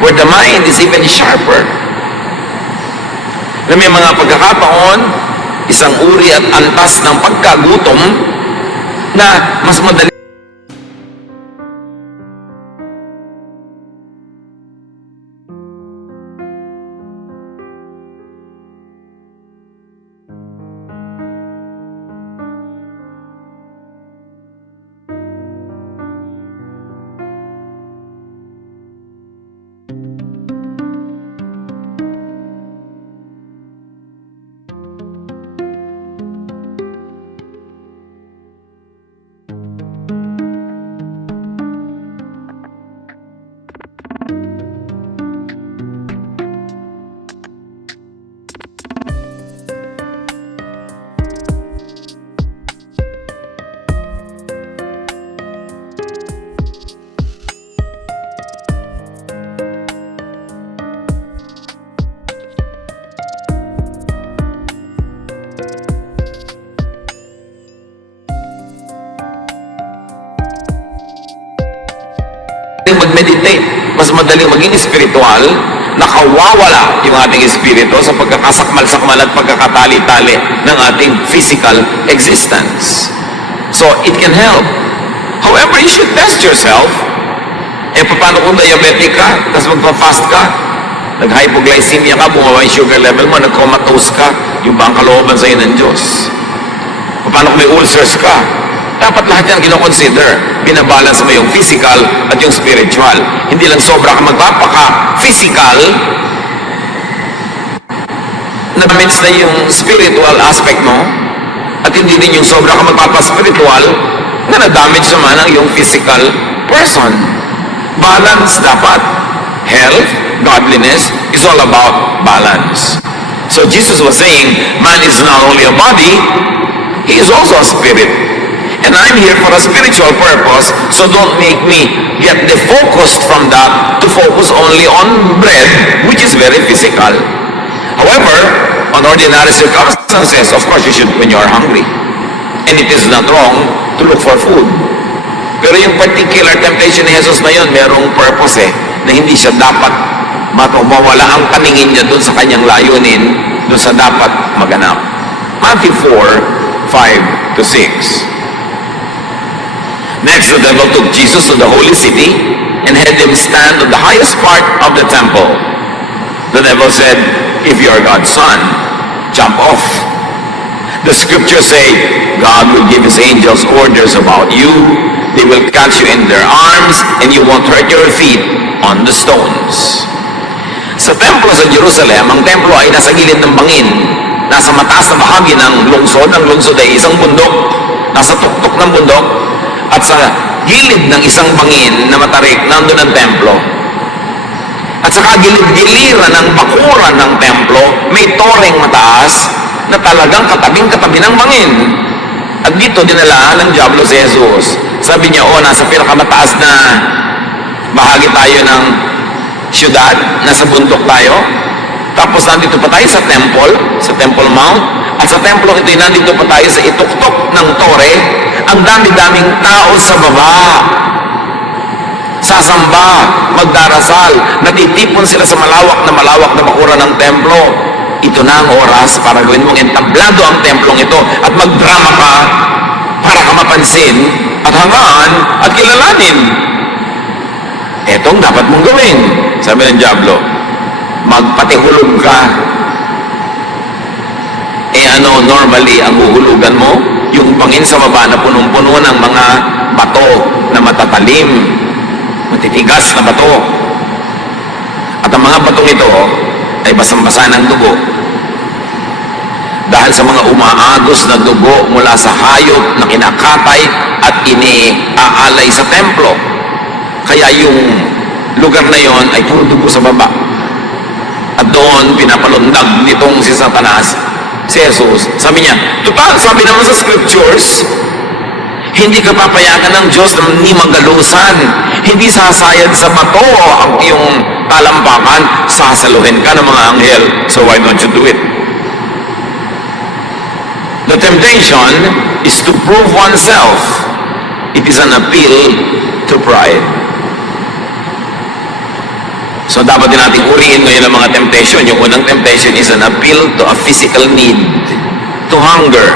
where the mind is even sharper. Na may mga pagkakataon, isang uri at antas ng pagkagutom na mas madali mag-meditate, mas madaling maging spiritual, nakawawala yung ating espiritu sa pagkakasakmal-sakmal at pagkakatali-tali ng ating physical existence. So, it can help. However, you should test yourself. Paano kung diabetic ka, tapos magpa-fast ka, nag-hypoglycemia ka, bumaba yung sugar level mo, nag-comatose ka, yung ba ang kalooban sa'yo ng Diyos? Paano kung may ulcers ka? Dapat lahat yan kinoconsider. Binabalance mo yung physical at yung spiritual. Hindi lang sobra ka magpapaka-physical na damage na yung spiritual aspect mo at hindi din yung sobra ka magpapa-spiritual na na-damage naman ang yung physical person. Balance dapat. Health, godliness is all about balance. So Jesus was saying, man is not only a body, he is also a spirit. And I'm here for a spiritual purpose, so don't make me get defocused from that to focus only on bread, which is very physical. However, on ordinary circumstances, of course, you should when you are hungry. And it is not wrong to look for food. Pero yung particular temptation ni Jesus na yun, merong purpose na hindi siya dapat mawala ang paningin niya doon sa kanyang layunin, doon sa dapat maganap. Matthew 4:5-6. Next, the devil took Jesus to the holy city and had him stand on the highest part of the temple. The devil said, "If you are God's son, jump off. The scriptures say, God will give his angels orders about you. They will catch you in their arms and you won't hurt your feet on the stones." Sa templo sa Jerusalem, ang templo ay nasa gilid ng bangin. Nasa mataas na bahagi ng lungsod. Ang lungsod ay isang bundok. Nasa tuktok ng bundok. At sa gilid ng isang bangin na matarik, nandun ang templo. At sa kagilid-giliran ng bakuran ng templo, may toreng mataas na talagang katabing-katabi ng bangin. At dito dinala ng Diablo si Jesus. Sabi niya, nasa pinakamataas na bahagi tayo ng syudad, nasa bundok tayo. Tapos nandito pa tayo sa Temple Mount. At sa templo ito, nandito pa tayo sa ituktok ng tore. Ang dami-daming tao sa baba. Sasamba, magdarasal, natitipon sila sa malawak na bakura ng templo. Ito na ang oras para gawin mong entablado ang templong ito at magdrama ka para ka mapansin at hangaan at kilalanin. Etong dapat mong gawin, sabi ng Diablo. Magpatihulog ka. Normally, ang huhulugan mo, yung bangin sa baba na punong-puno ng mga bato na matatalim, matitigas na bato. At ang mga batong ito ay basang-basa ng dugo. Dahil sa mga umaagos na dugo mula sa hayop na kinakatay at iniaalay sa templo. Kaya yung lugar na yon ay puro dugo sa baba. At doon pinapalundag nitong si Satanas, si Jesus. Sabi niya, total, sabi naman sa scriptures, hindi ka papayagan ng Diyos na ni magalusan. Hindi sasayad sa bato ang iyong talampakan. Sasaluhin ka ng mga anghel. So why don't you do it? The temptation is to prove oneself. It is an appeal to pride. So dapat din natin uriin ngayon ang mga temptation. Yung unang temptation is an appeal to a physical need, to hunger.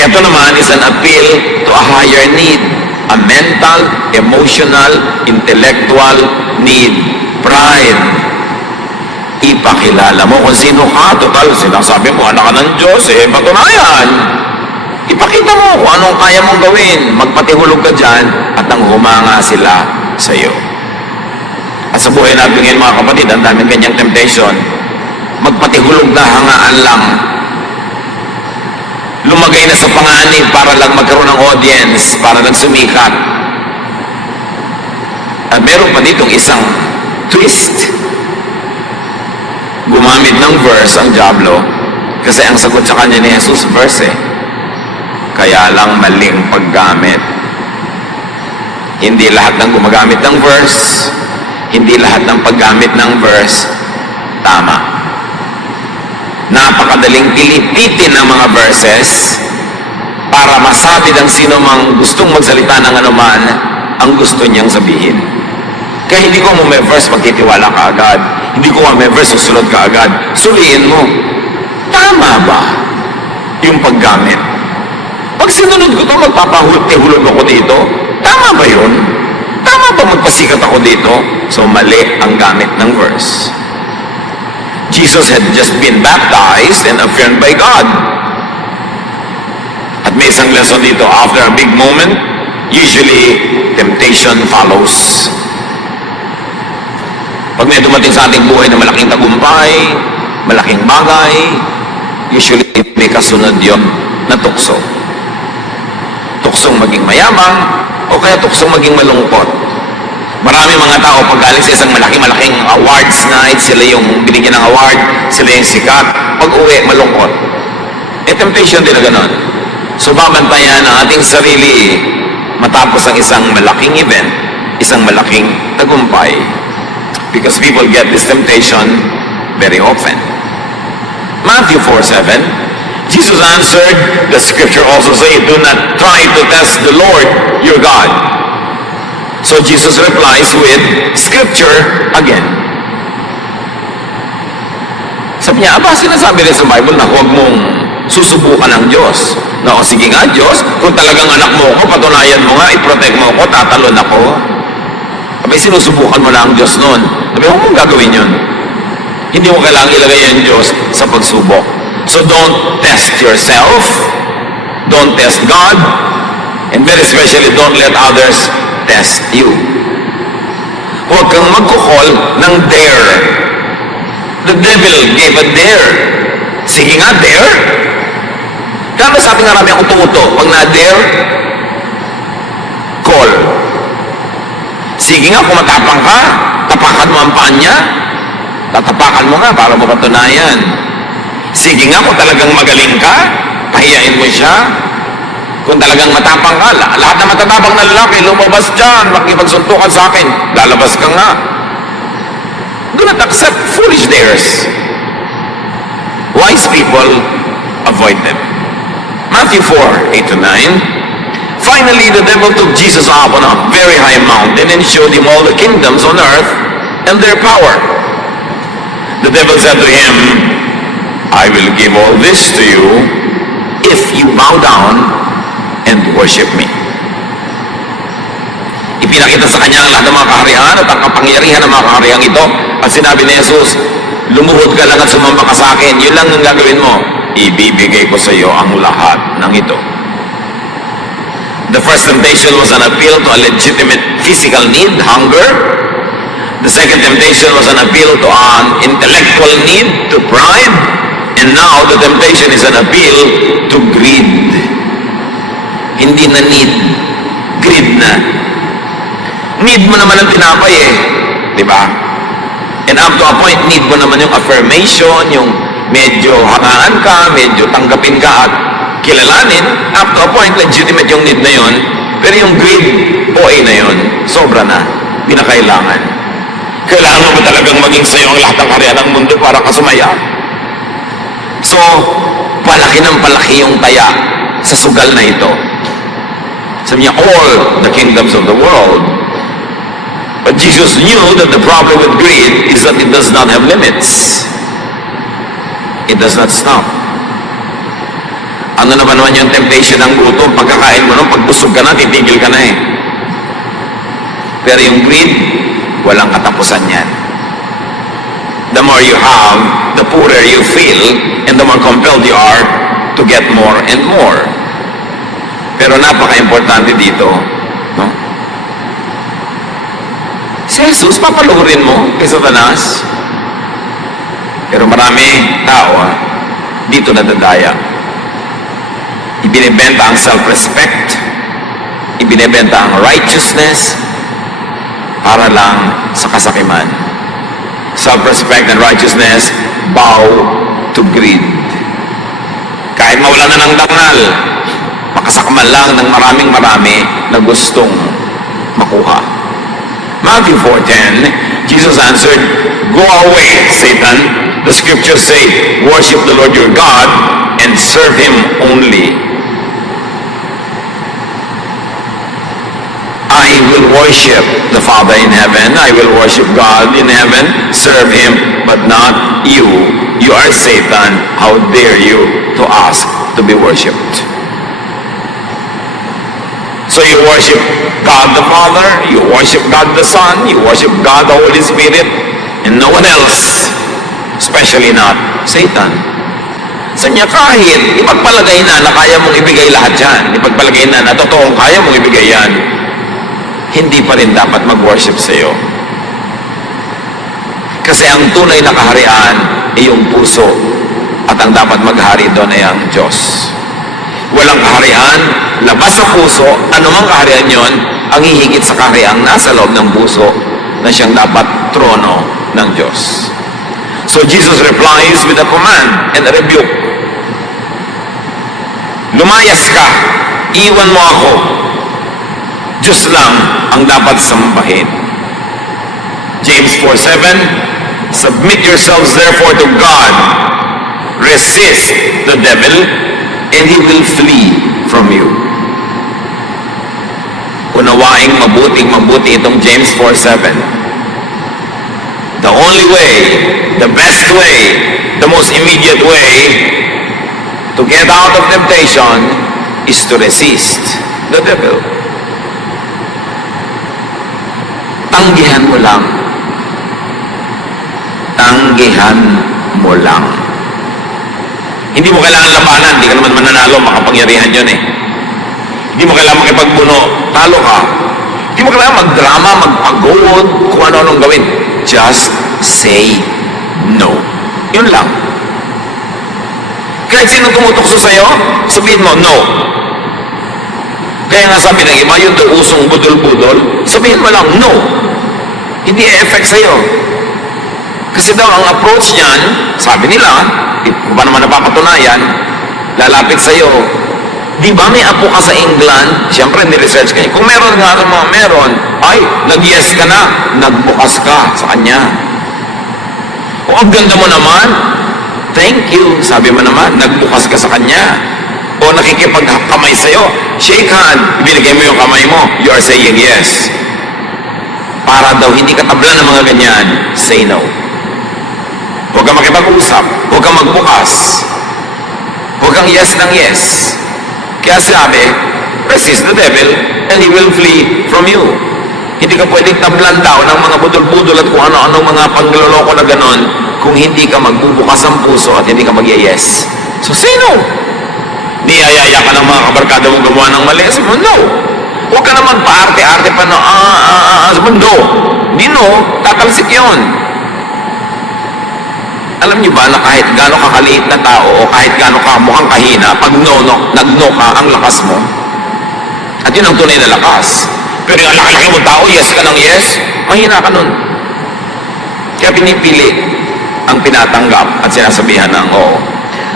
Ito naman is an appeal to a higher need, a mental, emotional, intellectual need, pride. Ipakilala mo kung sino ka. Total, sinasabi mo, anak ka ng Diyos, patunayan. Ipakita mo kung anong kaya mong gawin. Magpatihulog ka dyan at nang humanga sila sa iyo. At sa buhay natin ngayon mga kapatid, ang daming ganyang temptation. Magpatihulog na hangaan lang. Lumagay na sa panganib para lang magkaroon ng audience, para lang sumikat. At meron pa ditong isang twist. Gumamit ng verse ang diablo kasi ang sagot sa kanya ni Jesus verse kaya lang maling paggamit. Hindi lahat ng gumagamit ng verse, hindi lahat ng paggamit ng verse tama. Napakadaling pilipitin ang mga verses para masabi ng sino mang gustong magsalita ng anuman ang gusto niyang sabihin. Kaya hindi ko mo may verse magtitiwala ka agad. Hindi ko may verse susunod ka agad. Suriin mo, tama ba yung paggamit? Pag sinunod ko ito, magpapahulog ako dito. Tama ba yun? Tama ba magpasikat ako dito? So mali ang gamit ng verse. Jesus had just been baptized and affirmed by God. At may isang lesson dito, after a big moment, usually temptation follows. Pag may dumating sa ating buhay na malaking tagumpay, malaking bagay, usually may kasunod yon na tukso. Tuksong maging mayabang, o kaya tuksong maging malungkot. Marami mga tao pag galing sa isang malaking awards night, sila yung binigyan ng award, sila yung sikat, pag uwi, malungkot. Temptation din na ganon. So babantayan ang ating sarili matapos ang isang malaking event, isang malaking tagumpay. Because people get this temptation very often. Matthew 4:7, Jesus answered, the scripture also say, do not try to test the Lord your God. So Jesus replies with scripture again. Sabi niya, sinasabi rin sa Bible na huwag mong susubukan ng Diyos. Na o sige nga Diyos, kung talagang anak mo ako, patunayan mo nga, i-protect mo ako, tatalon ako. Sabi, sinusubukan mo na ang Diyos noon. Sabi, huwag mong gagawin yun. Hindi mo kailangang ilagay ang Diyos sa pagsubok. So don't test yourself. Don't test God. And very especially, don't let others test you. Huwag kang magkukol ng dare. The devil gave a dare. Sige nga, dare. Kaya sa ating marami ang uto-uto. Pag na-dare, call. Sige nga, kung matapang ka, tapakan mo ang paan niya. Tatapakan mo nga para mapatunayan. Sige nga, kung talagang magaling ka, pahiyain mo siya. Kung talagang matapang ka, lahat na matatapang na lalaki, lumabas dyan, makipagsuntukan sa akin, lalabas ka nga. Do not accept foolish dares. Wise people, avoid them. Matthew 4:8-9. Finally, the devil took Jesus up on a very high mountain and showed him all the kingdoms on earth and their power. The devil said to him, I will give all this to you if you bow down and worship me. Ipinakita sa kanya ang lahat ng mga kaharian at ang kapangyarihan ng mga kaharian ito. At sinabi ni Jesus, lumuhod ka lang at sumamba ka sa akin. Yun lang ang gagawin mo. Ibibigay ko sa iyo ang lahat ng ito. The first temptation was an appeal to a legitimate physical need, hunger. The second temptation was an appeal to an intellectual need, to pride. And now the temptation is an appeal to greed. Hindi na need, greed na. Need mo naman ang tinapay di ba? And up to a point, need mo naman yung affirmation, yung medyo hangaan ka, medyo tanggapin ka at kilalanin. Up to a point, legitimate yung need na yun. Pero yung greed, OA na yun. Sobra na. Pinakailangan. Kailangan mo ba talagang maging sa'yo ang lahat ng karya ng mundo para kasumaya? So, palaki ng palaki yung taya sa sugal na ito. Sabi niya, all the kingdoms of the world But Jesus knew that the problem with greed is that it does not have limits. It does not stop. Ano naman yung temptation ng gutom? Pagkakain mo, pag busog ka na, titigil ka na eh. Pero yung greed, walang katapusan yan. The more you have, the poorer you feel, and the more compelled you are to get more and more. Pero napaka-importante dito, no? Si Jesus, papaluhurin mo kay Satanas. Pero marami tao, dito nadadaya. Ibinibenta ang self-respect, ibinibenta ang righteousness, para lang sa kasakiman. Self-respect and righteousness bow to greed. Kahit mawala na ng dangal, makasakmal lang ng marami na gustong makuha. Matthew 4:10, Jesus answered, "Go away, Satan. The scriptures say, worship the Lord your God and serve Him only." I will worship the Father in heaven. I will worship God in heaven, serve Him, but not you. You are Satan. How dare you to ask to be worshipped? So you worship God the Father, you worship God the Son, you worship God the Holy Spirit, and no one else, especially not Satan. Sa niya kahit ipagpalagay na kaya mong ibigay lahat yan, ipagpalagay na totoong kaya mong ibigay yan, hindi pa rin dapat mag-worship sa iyo. Kasi ang tunay na kaharian ay yung puso, at ang dapat maghari doon ay ang Diyos. Walang kaharian labas sa puso, anumang kaharian yon ang hihigit sa kahariang nasa loob ng puso na siyang dapat trono ng Diyos. So Jesus replies with a command and a rebuke. Lumayas ka, iwan mo ako. Diyos lang ang dapat sambahin. James 4:7, submit yourselves therefore to God. Resist the devil, and he will flee from you. Unawaing mabuti itong James 4:7. The only way, the best way, the most immediate way to get out of temptation is to resist the devil. Tanggihan mo lang. Tanggihan mo lang. Hindi mo kailangan labanan, hindi ka naman mananalo, makapangyarihan yun eh. Hindi mo kailangan makipagbuno, talo ka. Hindi mo kailangan magdrama, magpagod, kung ano-anong gawin. Just say no. Yun lang. Kahit sino tumutukso sa'yo, sabihin mo, no. Kaya nga sabi ng iba, yung usong budol-budol, sabihin mo lang, no. Hindi e-effect sa'yo. Kasi daw, ang approach niyan, sabi nila, kung pa naman napapatunayan, lalapit sa'yo. Di ba may apo ka sa England? Siyempre, ni-research ka niya. Kung meron nga ng mga meron, ay, nag-yes ka na, nagbukas ka sa kanya. O, ang ganda mo naman, thank you, sabi mo naman, nagbukas ka sa kanya. O nakikipagkamay sa'yo, shake hand, ibinigay mo yung kamay mo, you are saying yes. Para daw hindi ka tabla ng mga ganyan, say no. Huwag kang makipag-usap, huwag kang magbukas, huwag kang yes ng yes. Kaya sabi, resist the devil and he will flee from you. Hindi ka pwedeng tablan daw ng mga budol-budol at kung ano-anong mga pangloloko na ganon kung hindi ka magbubukas ang puso at hindi ka mag-yes. So say no. Niyayaya ka ng mga kabarkada mong gumawa ng mali. Sabi mo, no. Huwag ka naman paarte-arte pa na, sabi mo, no. Hindi no, tatalsik yun. Alam niyo ba na kahit gaano kakaliit na tao o kahit gaano ka mukhang kahina, pag nag-no ka, ang lakas mo. At yun ang tunay na lakas. Pero yung laki-laki mo tao, yes ka ng yes, mahina ka nun. Kaya pinipili ang pinatanggap at sinasabihan ng oo.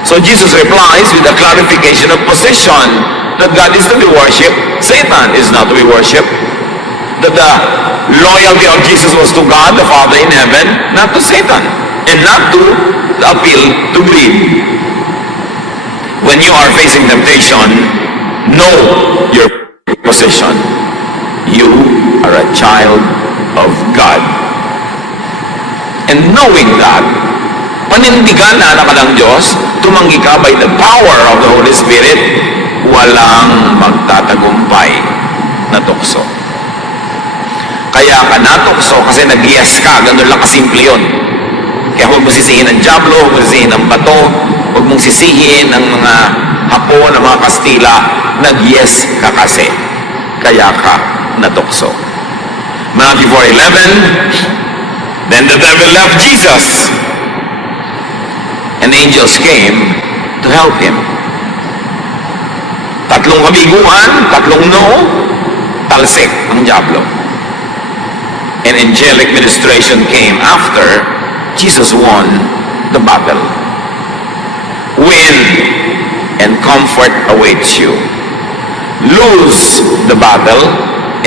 So Jesus replies with a clarification of position that God is to be worshipped, Satan is not to be worshipped. That the loyalty of Jesus was to God, the Father in heaven, not to Satan, and not to appeal to greed. When you are facing temptation, know your position. You are a child of God. And knowing that, panindigan na anak ka ng Diyos, tumanggi ka by the power of the Holy Spirit, walang magtatagumpay na tukso. Kaya ka natukso kasi nag-yes ka, ganun lang kasimple yun. Kaya huwag mong sisihin ng Diablo, huwag mong sisihin ng bato, huwag mong sisihin ng mga Hapon, ng mga Kastila, nag-yes ka kasi. Kaya ka natukso. Matthew 4:11, then the devil left Jesus, and angels came to help him. Tatlong kabiguan, tatlong no, talsik ang Diablo. And angelic ministration came after Jesus won the battle. Win and comfort awaits you. Lose the battle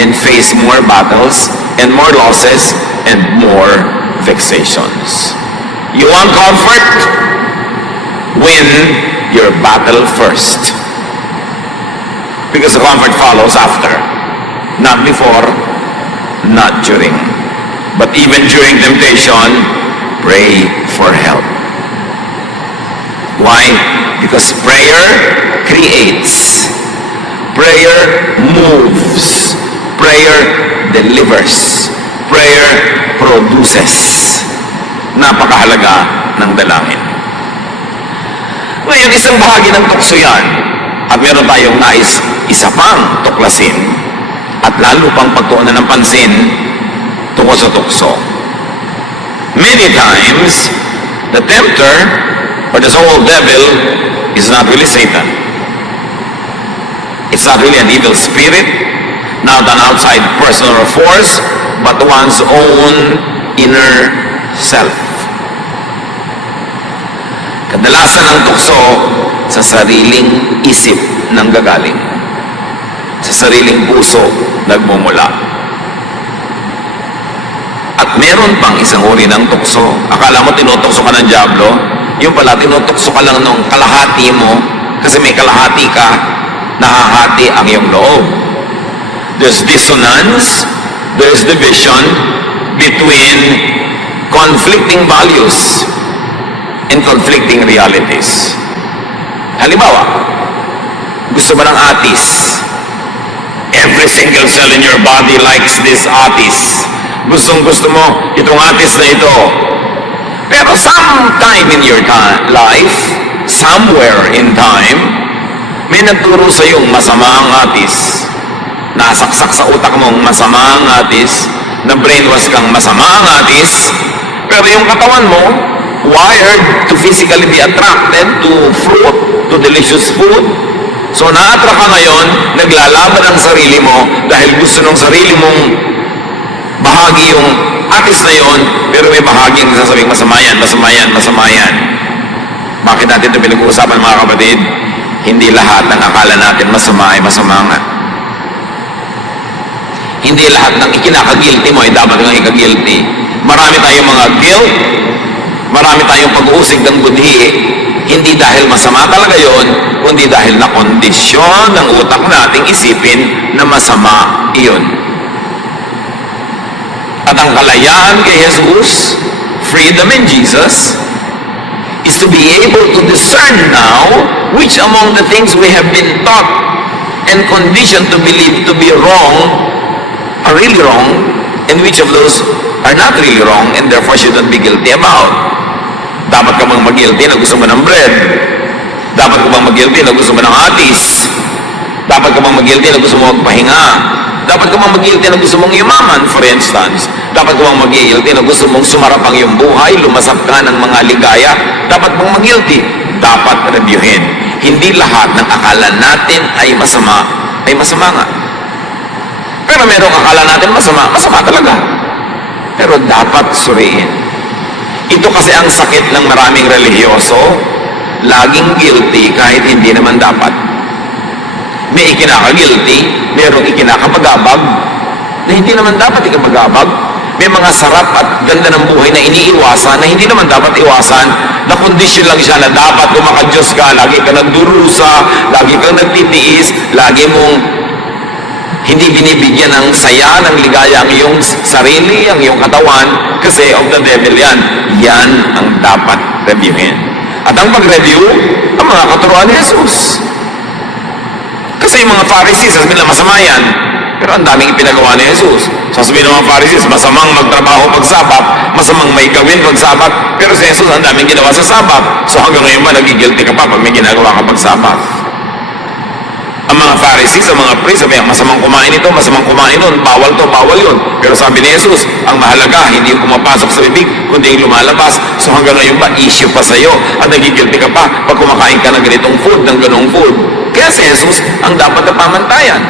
and face more battles and more losses and more vexations. You want comfort? Win your battle first. Because the comfort follows after. Not before, not during. But even during temptation, pray for help. Why? Because prayer creates. Prayer moves. Prayer delivers. Prayer produces. Napakahalaga ng dalangin. Ngayon, isang bahagi ng tukso yan. At meron tayong nais isa pang tuklasin at lalo pang pagtuunan ng pansin tungkol sa tukso. Many times, the tempter or the so-called devil is not really Satan. It's not really an evil spirit, not an outside person or force, but one's own inner self. Kadalasan ang tukso sa sariling isip nang gagaling. Sa sariling puso nagmumula. At meron pang isang uri ng tukso. Akala mo tinutukso ka ng Diablo, yung pala tinutukso ka lang nung kalahati mo, kasi may kalahati ka, nahahati ang iyong loob. There's dissonance, there's division between conflicting values and conflicting realities. Halimbawa, gusto mo ng atis. Every single cell in your body likes this atis. Gustong-gusto mo itong atis na ito. Pero sometime in your life, somewhere in time, may nagturo sa iyong masama ang atis. Nasaksak sa utak mong masama ang atis, na brainwash kang masama ang atis, pero yung katawan mo, wired to physically be attracted to fruit, to delicious food. So na-attract ka ngayon, naglalaban ang sarili mo dahil gusto ng sarili mong bahagi yung atis na yon, pero may bahagi yung sasabing masama yan, masama yan, masama yan. Bakit natin ito pinag-uusapan mga kapatid? Hindi lahat ng akala natin masama ay masama nga. Hindi lahat ng ikinaka-guilty mo ay dapat kang ika-guilty. Marami tayong mga guilt, marami tayong pag-uusig ng budhi, hindi dahil masama talaga yon, kundi dahil na kondisyon ng utak nating isipin na masama iyon. At ang kalayaan kay Jesus, freedom in Jesus, is to be able to discern now which among the things we have been taught and conditioned to believe to be wrong are really wrong, and which of those are not really wrong and therefore shouldn't be guilty about. Dapat ka bang mag-guilty na gusto mo ng bread? Dapat ka bang mag-guilty na gusto mo ng atis? Dapat ka bang mag-guilty na gusto mo magpahinga? Dapat ka bang mag-guilty na gusto mong yumaman, for instance? Dapat ka bang mag-guilty na gusto mong sumarap ang iyong buhay, lumasap ka ng mga ligaya? Dapat bang mag-guilty? Dapat reviewin. Hindi lahat ng akala natin ay masama nga. Pero merong akala natin masama talaga. Pero dapat suriin. Ito kasi ang sakit ng maraming relihiyoso, laging guilty kahit hindi naman dapat. May ikinaka-guilty, merong ikinakapagabag na hindi naman dapat ikapagabag. May mga sarap at ganda ng buhay na iniiwasan na hindi naman dapat iwasan, na kondisyon lang siya na dapat kumaka-Diyos ka, lagi ka nagdurusa, lagi kang nagtitiis, lagi mong Hindi binibigyan ng saya, ng ligaya ang iyong sarili, ang iyong katawan, kasi of the devil yan. Yan ang dapat reviewin. At ang pag-review, ang mga katuruan ni Jesus. Kasi yung mga Pharisees, sasabihin nila masama yan. Pero ang daming ipinagawa ni Jesus. Sasabihin ng mga Pharisees, masamang magtrabaho pag-Sabat, masamang may gawin pag-Sabat. Pero si Jesus, ang daming ginawa sa Sabat. So hanggang ngayon ba, nagigilty ka pa pag may ginagawa ka pag-Sabat? Ang mga Pharisees, ang mga priests, sabi, masamang kumain ito, masamang kumain nun, bawal to, bawal yun. Pero sabi ni Jesus, ang mahalaga, hindi yung pumapasok sa bibig, kundi yung lumalabas. So hanggang ngayon ba, issue pa sa'yo, at nagigilty ka pa pag kumakain ka ng ganitong food, ng ganong food. Kaya si Jesus, ang dapat na pamantayan.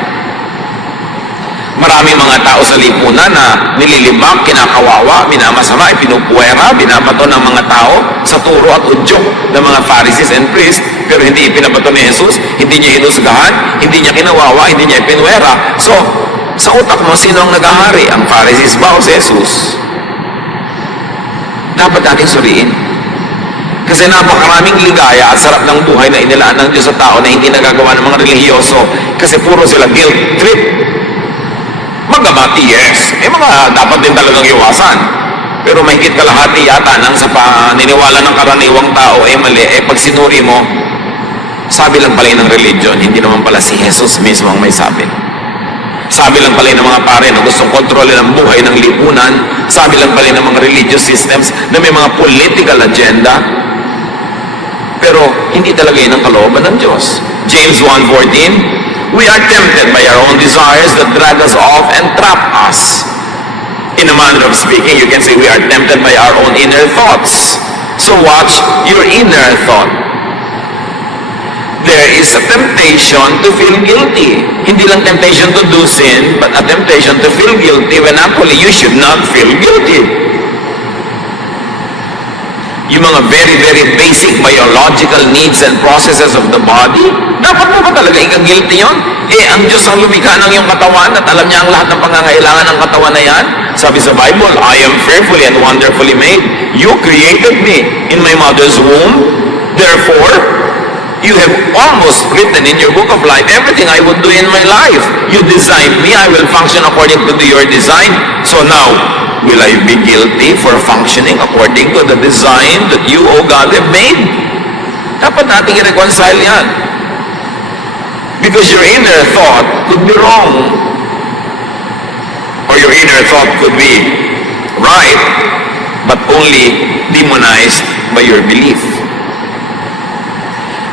Maraming mga tao sa lipunan na nililibak, kinakawawa, minamasama, ipinupuwera, binabato ng mga tao sa turo at udyok ng mga Pharisees and priests, pero hindi ipinabato ni Jesus, hindi niya inusgahan, hindi niya kinawawa, hindi niya ipinuwera. So, sa utak mo, sino ang nag-ahari? Ang Pharisees ba o si Jesus? Dapat natin suriin. Kasi napakaraming ligaya at sarap ng buhay na inilaan ng Diyos sa tao na hindi nagagawa ng mga relihiyoso kasi puro sila guilt trip. Magabati, yes. May mga dapat din talagang iwasan. Pero mahigit kalahati yata nang sa paniniwala ng karaniwang tao mali. Pag sinuri mo, sabi lang pala ng religion, hindi naman pala si Jesus mismo ang may sabi. Sabi lang pala ng mga pare na gustong kontrolin ang buhay ng lipunan. Sabi lang pala ng mga religious systems na may mga political agenda. Pero hindi talaga yun ang kalooban ng Diyos. James 1:14, we are tempted by our own desires that drag us off and trap us. In a manner of speaking, you can say we are tempted by our own inner thoughts. So watch your inner thought. There is a temptation to feel guilty. Hindi lang temptation to do sin, but a temptation to feel guilty when actually you should not feel guilty. Yung mga very, very basic biological needs and processes of the body, dapat mo ba talaga ika-guilty yun? Ang Diyos ang lumikha ng iyong katawan at alam niya ang lahat ng pangangailangan ng katawan na yan. Sabi sa Bible, I am fearfully and wonderfully made. You created me in my mother's womb. Therefore, you have almost written in your book of life everything I would do in my life. You designed me. I will function according to your design. So now, will I be guilty for functioning according to the design that you, O God, have made? Dapat nating i-reconcile yan. Because your inner thought could be wrong. Or your inner thought could be right, but only demonized by your belief.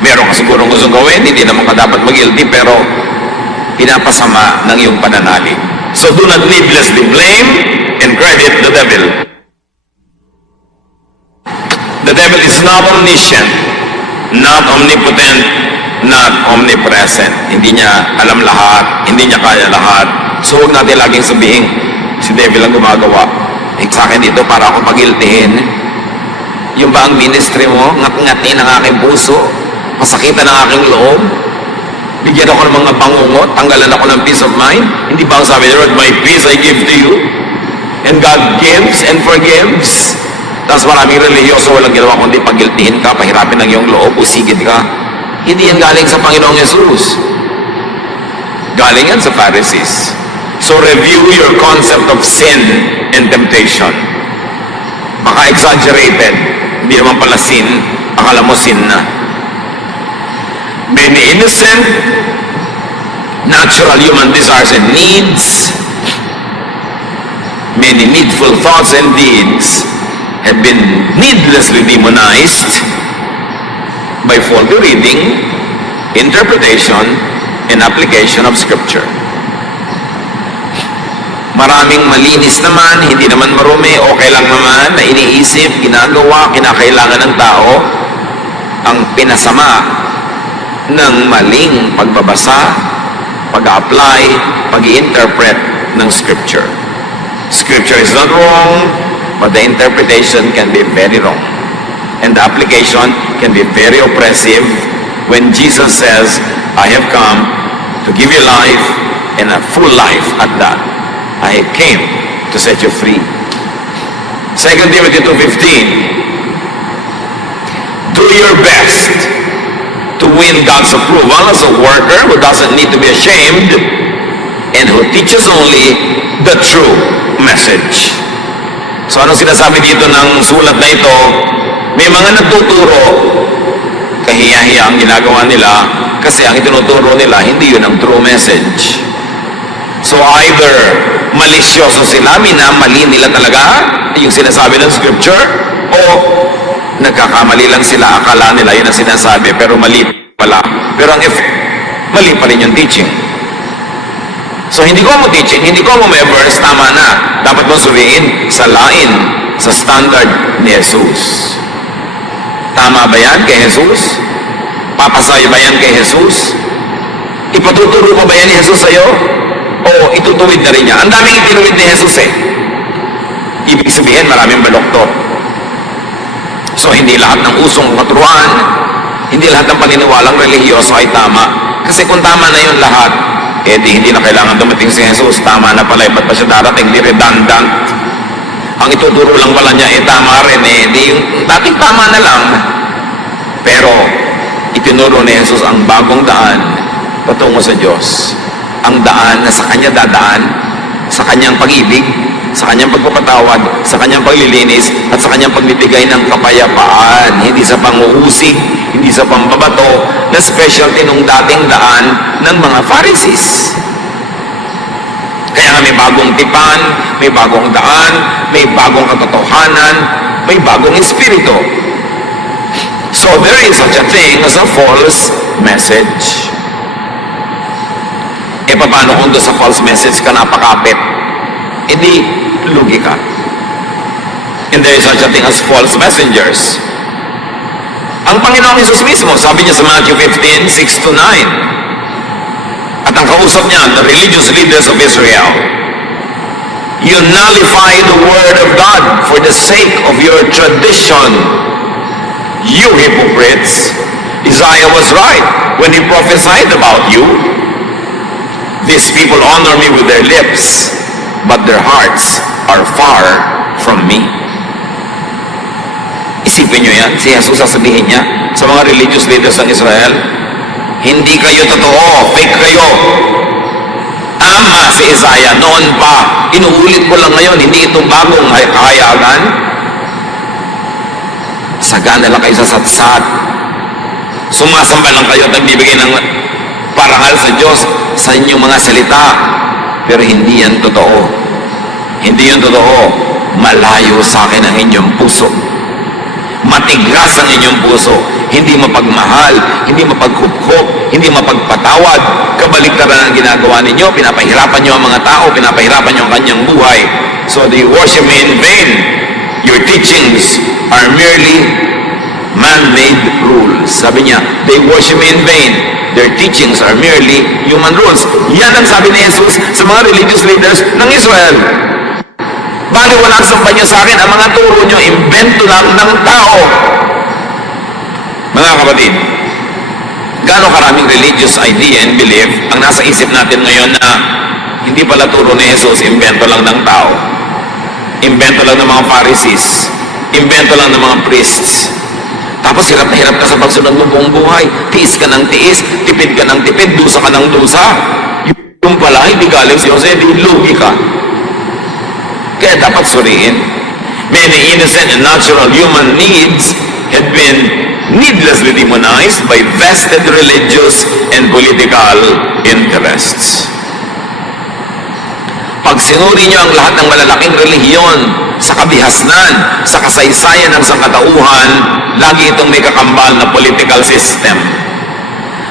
Meron ka sigurong gustong gawin, hindi naman ka dapat mag-guilty, pero pinapasama ng iyong pananalig. So do not needlessly blame and credit the devil. The devil is not omniscient, not omnipotent, not omnipresent. Hindi niya alam lahat, hindi niya kaya lahat. So huwag natin laging sabihin, si devil ang gumagawa. Sa akin dito para ako pag-guiltihin. Yung ba ang ministry mo, ngat-ngatin ang aking puso, masakitan ang aking loob, bigyan ako ng mga bangungot, tanggalan ako ng peace of mind. Hindi ba ang sabi ni Lord, my peace I give to you? And God gives and forgives. Tapos maraming religyoso, walang ginawa kundi pagiltihin ka, pahirapin ang iyong loob, usigid ka. Hindi yan galing sa Panginoong Jesus. Galing yan sa Pharisees. So review your concept of sin and temptation. Baka exaggerated. Hindi naman pala sin, akala mo sin na. Many innocent, natural human desires and needs, many needful thoughts and deeds have been needlessly demonized by faulty reading, interpretation, and application of Scripture. Maraming malinis naman, hindi naman marumi, okay lang naman, na iniisip, ginagawa, kinakailangan ng tao, ang pinasama ng maling pagbabasa, pag-apply, pag-interpret ng Scripture. Scripture is not wrong, but the interpretation can be very wrong. And the application can be very oppressive when Jesus says, I have come to give you life and a full life at that. I came to set you free. 2 Timothy 2:15. Do your best to win God's approval as a worker who doesn't need to be ashamed and who teaches only the true message. So anong sinasabi dito ng sulat na ito? May mga nagtuturo, kahiya-hiya ang ginagawa nila kasi ang itinuturo nila, hindi yun ang true message. So either malisyoso sila, minamali nila talaga yung sinasabi ng scripture, o nagkakamali lang sila, akala nila yun ang sinasabi, pero mali pala. Pero ang mali pa rin yung teaching. So hindi ko mo teaching, hindi ko mo may verse, tama na. Dapat mo suriin sa line, sa standard ni Jesus. Tama ba yan kay Jesus? Papasay ba yan kay Jesus? Ipatuturo mo ba yan ni Jesus sa'yo? O itutuwid na rin niya? Ang daming itinuwid ni Jesus eh. Ibig sabihin, maraming baloktot. So hindi lahat ng usong katuruan, hindi lahat ng paniniwalang religyoso ay tama. Kasi kung tama na yun lahat, eh di hindi na kailangan dumating si Jesus. Tama na pala, ba't pa siya darating? Di redundant. Ang ituturo lang pala niya, eh tama rin eh. Di yung dating tama na lang. Pero itinuro ni Jesus ang bagong daan patungo sa Diyos. Ang daan na sa Kanya dadaan, sa Kanyang pag-ibig, sa Kanyang pagpapatawad, sa Kanyang paglilinis, at sa Kanyang pagbibigay ng kapayapaan. Hindi sa panguusig, hindi sa pambabato, na specialty nung dating daan ng mga Pharisees. Kaya may bagong tipan, may bagong daan, may bagong katotohanan, may bagong espiritu. So there is such a thing as a false message. E paano kung doon sa false message ka napakapit? Hindi, lugi ka. And there is such a thing as false messengers. Ang Panginoong Hesus mismo, sabi niya sa Matthew 15, 6 to 9. At ang kausap niya, the religious leaders of Israel, you nullify the word of God for the sake of your tradition. You hypocrites, Isaiah was right when he prophesied about you. These people honor me with their lips, but their hearts are far from me. Isipin nyo yan, si Jesus sasabihin niya sa mga religious leaders ng Israel, hindi kayo totoo, fake kayo. Tama si Isaiah noon pa. Inuulit ko lang ngayon, hindi itong bagong kahayagan. Sagana lang kayo sa satsat. Sumasamba lang kayo at nagbibigay ng parangal sa Diyos sa inyong mga salita. Pero hindi yan totoo. Hindi yan totoo. Malayo sa akin ang inyong puso. Matigas ang inyong puso. Hindi mapagmahal, hindi mapagkuphop, hindi mapagpatawad. Kabaligtaran ang ginagawa ninyo. Pinapahirapan nyo ang mga tao, pinapahirapan nyo ang kanyang buhay. So they worship me in vain. Your teachings are merely man-made rules. Sabi niya, they worship me in vain. Their teachings are merely human rules. Yan ang sabi ni Jesus sa mga religious leaders ng Israel. Bali wala samba niyo sa akin, ang mga turo niyo, invento lang ng tao. Mga kapatid, gaano karaming religious idea and belief ang nasa isip natin ngayon na hindi pala turo ni Jesus, invento lang ng tao. Invento lang ng mga Pharisees. Invento lang ng mga priests. Tapos hirap na hirap ka sa pagsunod mo buong buhay. Tiis ka ng tiis, tipid ka ng tipid, dusa ka ng dusa. Yung pala, hindi galing si Jose, hindi lugi ka. Kaya dapat suriin. Many innocent and natural human needs had been needlessly demonized by vested religious and political interests. Pag sinuri niyo ang lahat ng malalaking relihiyon sa kabihasnan, sa kasaysayan ng sangkatauhan, lagi itong may kakambal na political system.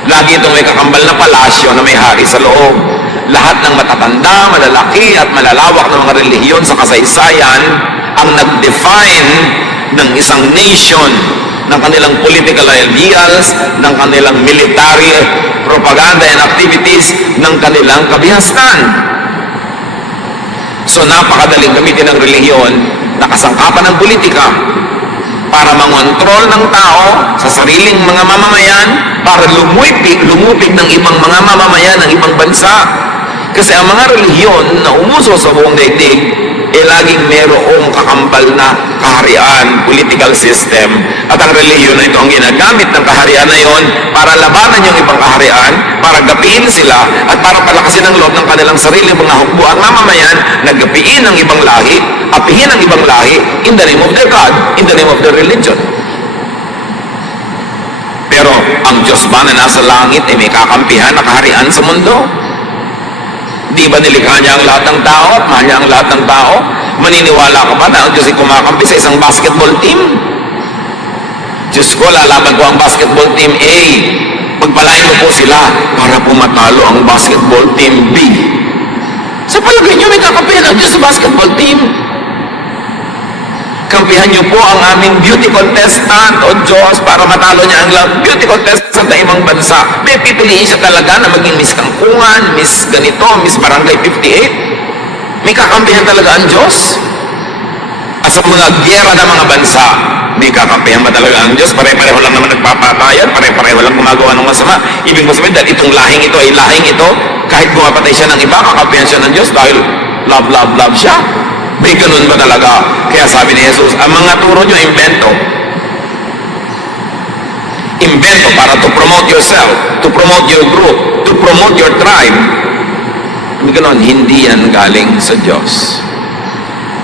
Lagi itong may kakambal na palasyo na may hari sa loob. Lahat ng matatanda, malalaki at malalawak ng mga relihiyon sa kasaysayan ang nag-define ng isang nation, ng kanilang political ideals, ng kanilang military propaganda and activities, ng kanilang kabihasnan. So napakadaling gamitin ng relihiyon na kasangkapan ng politika para mangontrol ng tao sa sariling mga mamamayan, para lumupig ng ibang mga mamamayan ng ibang bansa. Kasi ang mga relihiyon na umuso sa buong daigdig, laging merong kakambal na kaharian, politika, political system at ang relihiyon na ito ang ginagamit ng kaharian na yon para labanan yung ibang kaharian, para gapiin sila at para palakasin ang loob ng kanilang sarili mga hukbo at mamamayan na gapiin ang ibang lahi, apihin ang ibang lahi in the name of their God, in the name of their religion. Pero ang Diyos ba na nasa langit ay may kakampihan na kaharian sa mundo? Di ba nilikha niya ang lahat ng tao at mahal niya ang lahat ng tao? Maniniwala ka ba na ang Diyos ay kumakampi sa isang basketball team? Diyos ko, lalaban ko ang basketball team A. Pagpalain mo po sila para pumatalo ang basketball team B. Sa palagay niyo, may kakampihan ang Diyos sa basketball team. Kampihan niyo po ang aming beauty contestant o Diyos para matalo niya ang beauty contestant ng ibang bansa. May pipiliin siya talaga na maging Miss Kangkungan, Miss ganito, Miss Barangay 58. May kakampihan talaga ang Diyos. At sa mga giyera ng mga bansa, may kakampihan ba talaga ang Diyos? Pare-pareho lang naman nagpapatayan, pare-pareho lang gumagawa ng masama. Ibig sabihin dahil itong lahing ito ay lahing ito, kahit bumapatay siya ng iba, kakampihan siya ng Diyos dahil love, love, love siya. May ganun ba talaga? Kaya sabi ni Jesus, ang mga turo nyo, invento. Invento para to promote yourself, to promote your group, to promote your tribe. May ganun, hindi yan galing sa Diyos.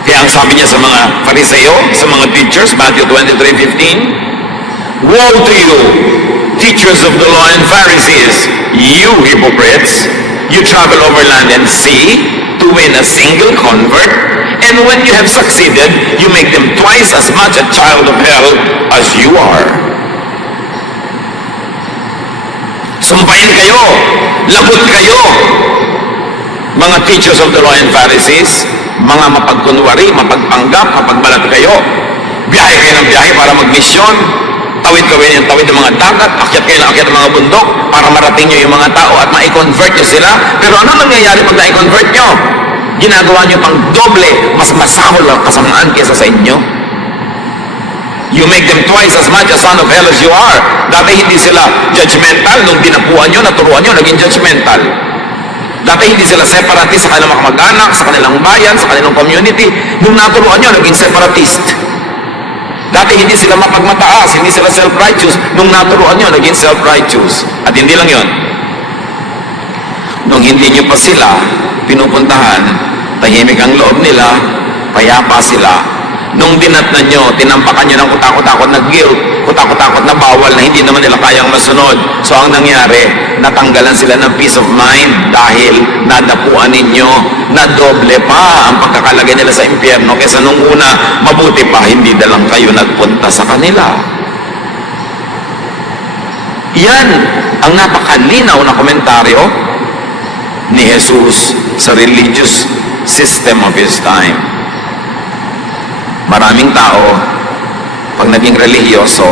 Kaya ang sabi niya sa mga Fariseo, sa mga teachers, Matthew 23:15, woe to you, teachers of the law and Pharisees, you hypocrites! You travel over land and sea to win a single convert, and when you have succeeded, you make them twice as much a child of hell as you are. Sumpain kayo, labot kayo, mga teachers of the law and Pharisees, mga mapagkunwari, mapagpanggap, mapagbalat kayo. Biyahe kayo ng biyahe para magmisyon, tawid kayo ng tawid ng mga dagat, akyat kayo ng akyat ng mga bundok para marating nyo yung mga tao at ma-convert nyo sila. Pero ano nangyayari pag na-convert nyo? Ginagawa nyo pang doble, mas masahol ang kasamaan kesa sa inyo. You make them twice as much a son of hell as you are. Dati hindi sila judgmental, nung dinapuan nyo, naturuan nyo, naging judgmental. Dati hindi sila separatist sa kanilang kamag-anak, sa kanilang bayan, sa kanilang community. Nung naturuan nyo, naging separatist. Dati hindi sila mapagmataas, hindi sila self-righteous. Nung naturuan nyo, naging self-righteous. At hindi lang yon. Nung hindi nyo pa sila pinupuntahan, tahimik ang loob nila, payapa sila. Nung dinatnan nyo, tinampakan nyo ng kutakot-takot na guilt, kutakot-takot na bawal na hindi naman nila kayang masunod. So ang nangyari, natanggalan sila ng peace of mind dahil nadapuan ninyo na doble pa ang pagkakalagay nila sa impyerno kaysa nung una, mabuti pa hindi na lang kayo nagpunta sa kanila. Yan ang napakalinaw na komentaryo ni Jesus sa religious system of his time. Maraming tao, pag naging relihiyoso,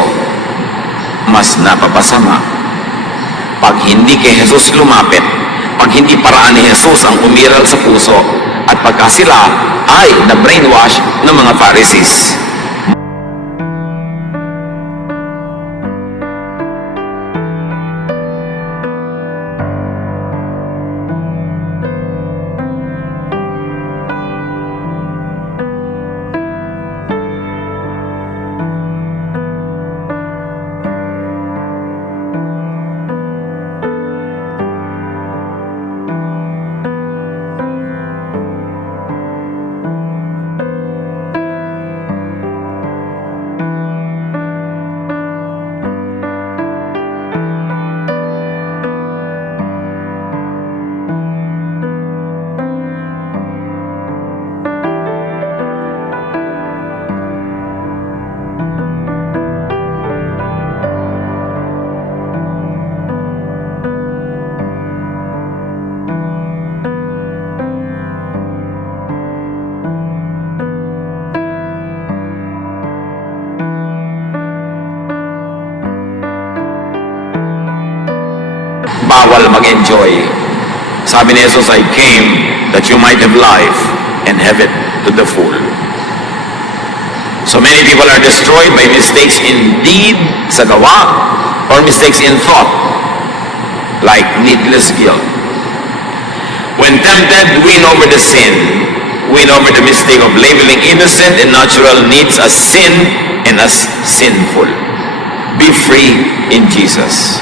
mas napapasama. Pag hindi kay Jesus lumapit, pag hindi paraan ni Jesus ang umiral sa puso, at pagka sila ay na-brainwash ng mga Pharisees. Bawal mag-enjoy. Sabi ni Jesus, I came that you might have life and have it to the full. So many people are destroyed by mistakes in deed, sa gawa, or mistakes in thought, like needless guilt. When tempted, win over the sin. win over the mistake of labeling innocent and natural needs as sin and as sinful. Be free in Jesus.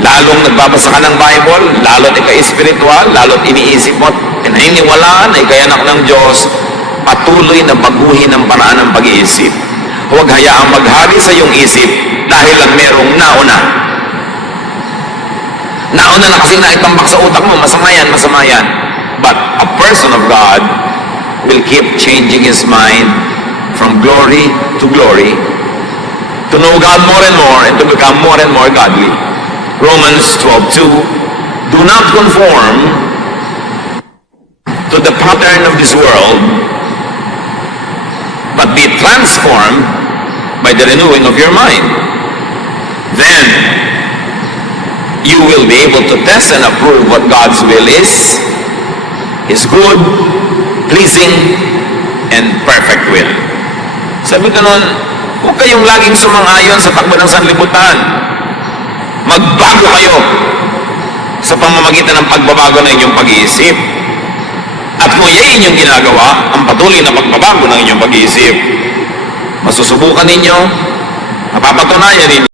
Lalong nagbabasa ka ng Bible, lalong ika-espiritual, lalong iniisip mo, naniniwalaan ay kay anak ng Diyos, patuloy na baguhin ang paraan ng pag-iisip. Huwag hayaang maghari sa iyong isip dahil lang merong nauna. Nauna na kasing naitambak sa utak mo, masama yan, masama yan. But a person of God will keep changing his mind from glory to glory to know God more and more and to become more and more godly. Romans 12:2, do not conform to the pattern of this world, but be transformed by the renewing of your mind. Then, you will be able to test and approve what God's will is, His good, pleasing, and perfect will. Sabi ko nun, huwag kayong laging sumang-ayon sa takbo ng sanlibutan. Magbago kayo sa pamamagitan ng pagbabago ng inyong pag-iisip. At kung yan inyong ginagawa, ang patuloy na pagbabago ng inyong pag-iisip, masusubukan ninyo, mapapatunayan ninyo,